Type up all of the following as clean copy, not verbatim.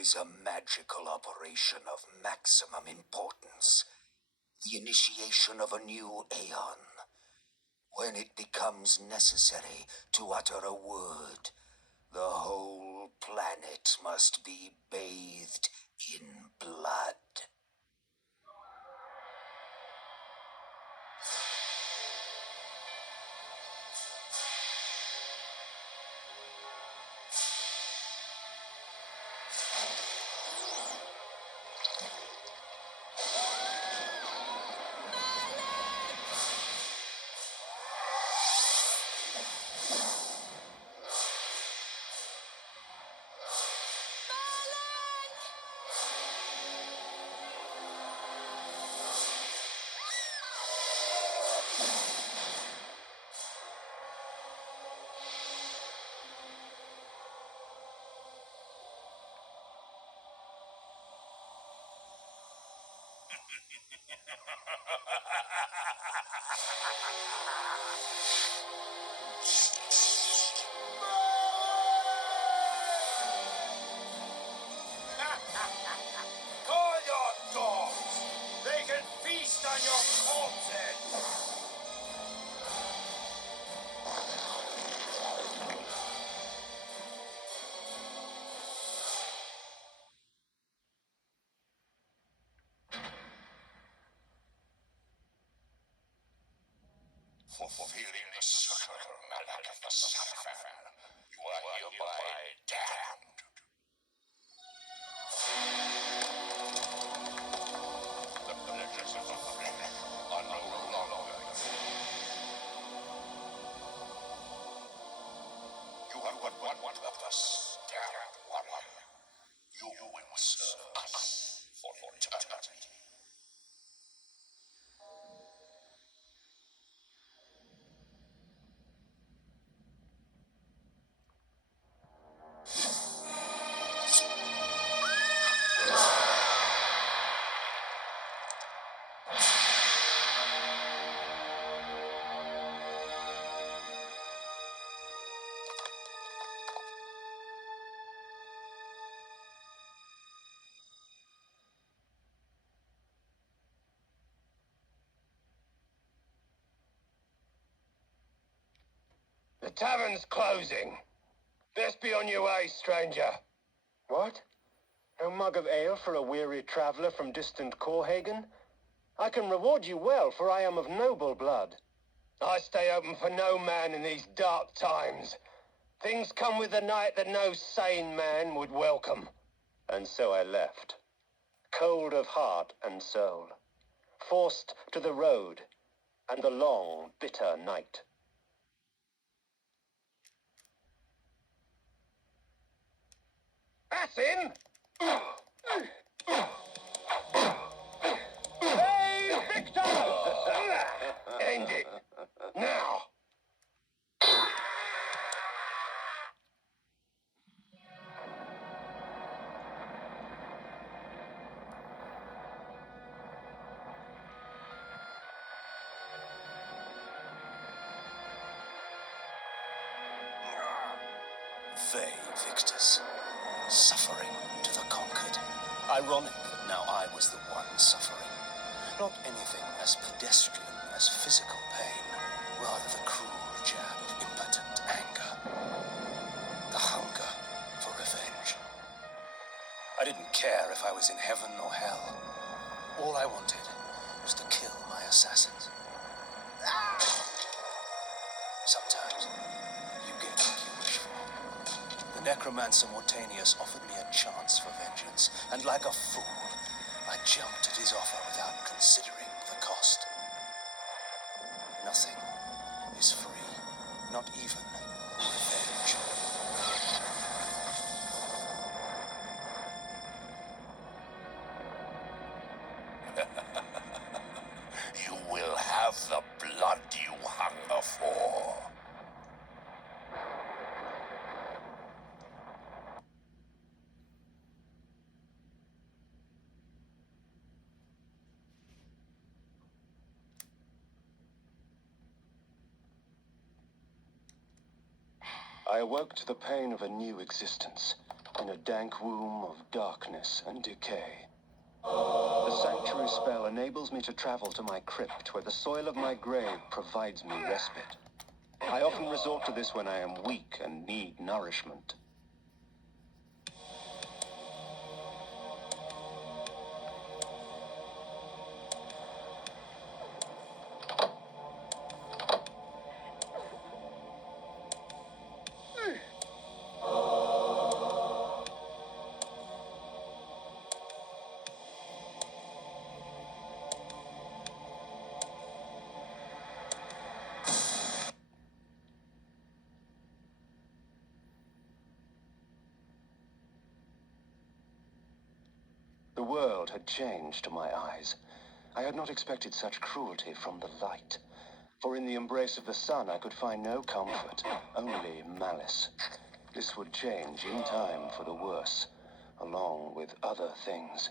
is a magical operation of maximum importance. The initiation of a new aeon. When it becomes necessary to utter a word, the whole planet must be bathed in blood. Call your dogs! They can feast on your corpses! For fulfilling the sacred mallet of the Sapphire, you are hereby damned. The pleasures of the flesh are no longer yours. You have but one purpose, damned warrior. You will serve us for eternity. The tavern's closing. Best be on your way, stranger. What? No mug of ale for a weary traveller from distant Corhagen? I can reward you well, for I am of noble blood. I stay open for no man in these dark times. Things come with the night that no sane man would welcome. And so I left, cold of heart and soul, forced to the road and the long, bitter night. That's him! Hey, Victor! End it. Now! They, victors, suffering to the conquered. Ironic that now I was the one suffering. Not anything as pedestrian as physical pain, rather the cruel jab of impotent anger. The hunger for revenge. I didn't care if I was in heaven or hell. All I wanted was to kill my assassins. Sometimes you get what you wish for. The necromancer Mortanius offered me a chance for vengeance, and like a fool, I jumped at his offer without considering the cost. Nothing is free, not even revenge. You will have the blood you hunger for. I awoke to the pain of a new existence, in a dank womb of darkness and decay. The sanctuary spell enables me to travel to my crypt, where the soil of my grave provides me respite. I often resort to this when I am weak and need nourishment. The world had changed to my eyes. I had not expected such cruelty from the light. For in the embrace of the sun I could find no comfort, only malice. This would change in time for the worse, along with other things.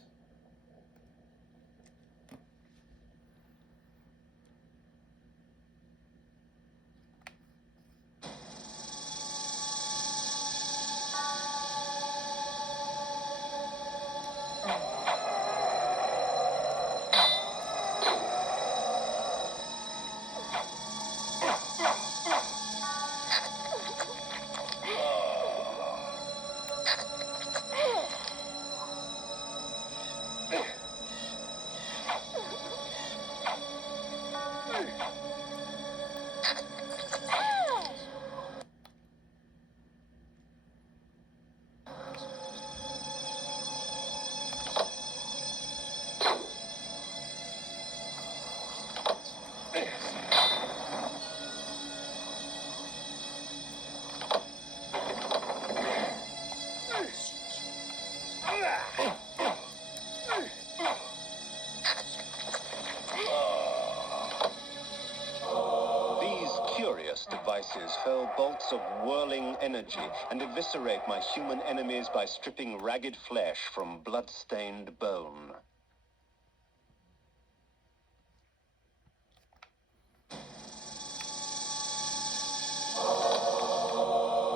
Devices hurl bolts of whirling energy and eviscerate my human enemies by stripping ragged flesh from blood-stained bone.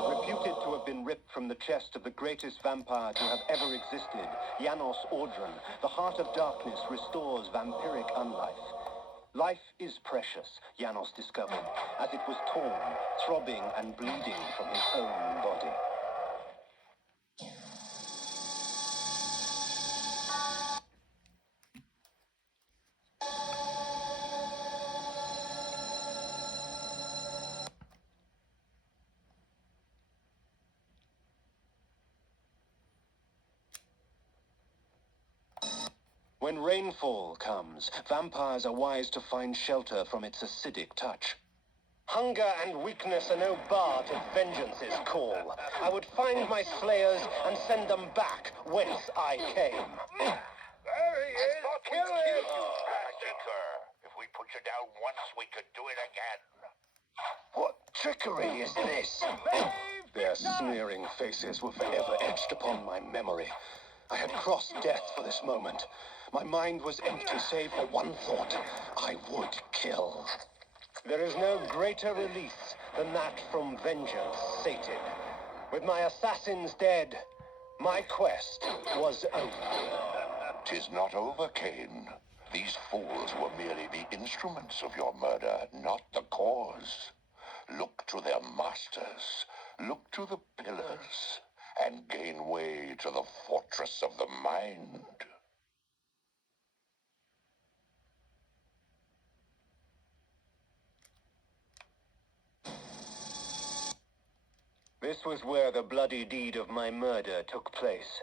Reputed to have been ripped from the chest of the greatest vampire to have ever existed, Janos Audron, the heart of darkness restores vampiric unlife. Life is precious, Janos discovered, as it was torn, throbbing and bleeding from his own body. When rainfall comes, vampires are wise to find shelter from its acidic touch. Hunger and weakness are no bar to vengeance's call. I would find my slayers and send them back whence I came. There he is! Kill him! If we put you down once, we could do it again. What trickery is this? Their sneering faces were forever etched upon my memory. I had crossed death for this moment. My mind was empty save for one thought. I would kill. There is no greater release than that from vengeance sated. With my assassins dead, my quest was over. 'Tis not over, Kain. These fools were merely the instruments of your murder, not the cause. Look to their masters. Look to the pillars. And gain way to the fortress of the mind. This was where the bloody deed of my murder took place.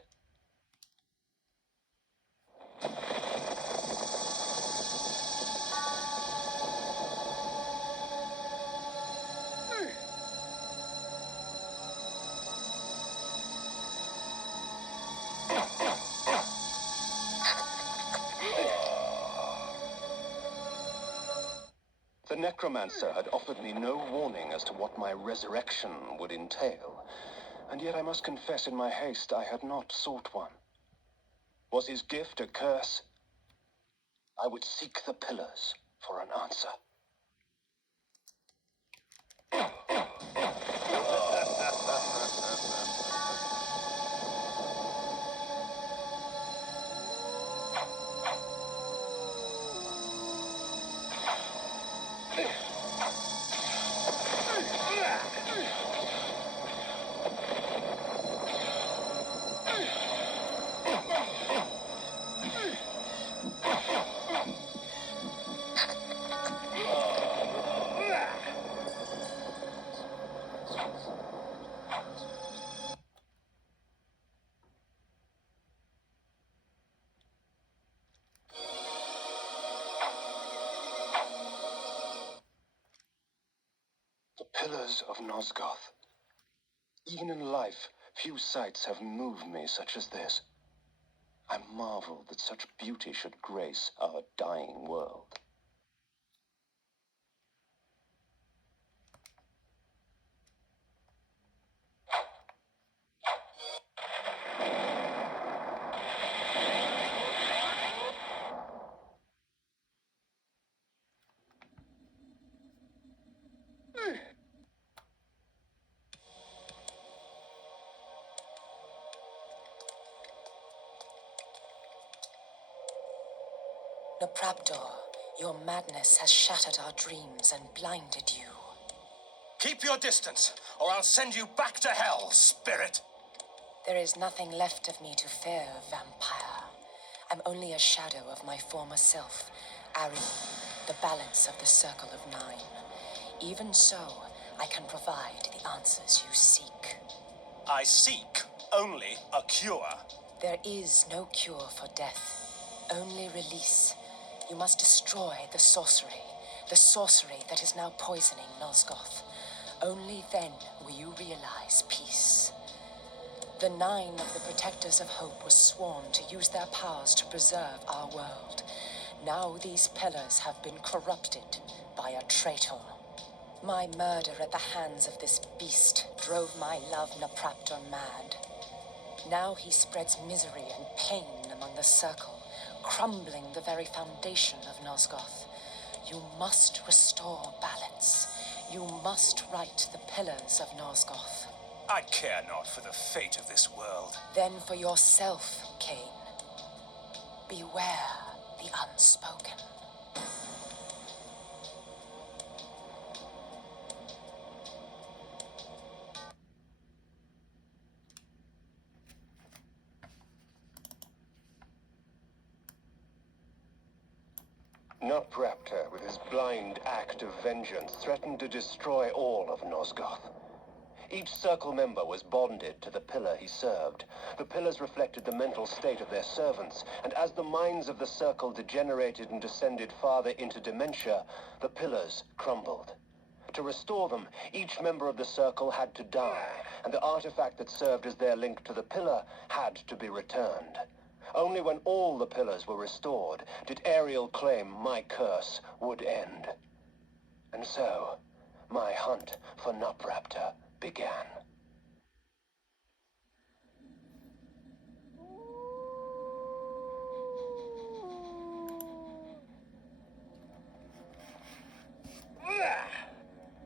The necromancer had offered me no warning as to what my resurrection would entail, and yet I must confess in my haste I had not sought one. Was his gift a curse? I would seek the pillars for an answer. Pillars of Nosgoth. Even in life, few sights have moved me such as this. I marvel that such beauty should grace our dying world. Nopraptor, your madness has shattered our dreams and blinded you. Keep your distance, or I'll send you back to hell, spirit! There is nothing left of me to fear, vampire. I'm only a shadow of my former self, Ari, the balance of the Circle of Nine. Even so, I can provide the answers you seek. I seek only a cure. There is no cure for death, only release. You must destroy the sorcery that is now poisoning Nosgoth. Only then will you realize peace. The 9 of the Protectors of Hope were sworn to use their powers to preserve our world. Now these pillars have been corrupted by a traitor. My murder at the hands of this beast drove my love Nopraptor mad. Now he spreads misery and pain among the Circle, crumbling the very foundation of Nosgoth. You must restore balance. You must right the pillars of Nosgoth. I care not for the fate of this world. Then for yourself, Kain. Beware the unspoken. Nopraptor, with his blind act of vengeance, threatened to destroy all of Nosgoth. Each Circle member was bonded to the pillar he served. The pillars reflected the mental state of their servants, and as the minds of the Circle degenerated and descended farther into dementia, the pillars crumbled. To restore them, each member of the Circle had to die, and the artifact that served as their link to the pillar had to be returned. Only when all the pillars were restored did Ariel claim my curse would end. And so, my hunt for Nopraptor began.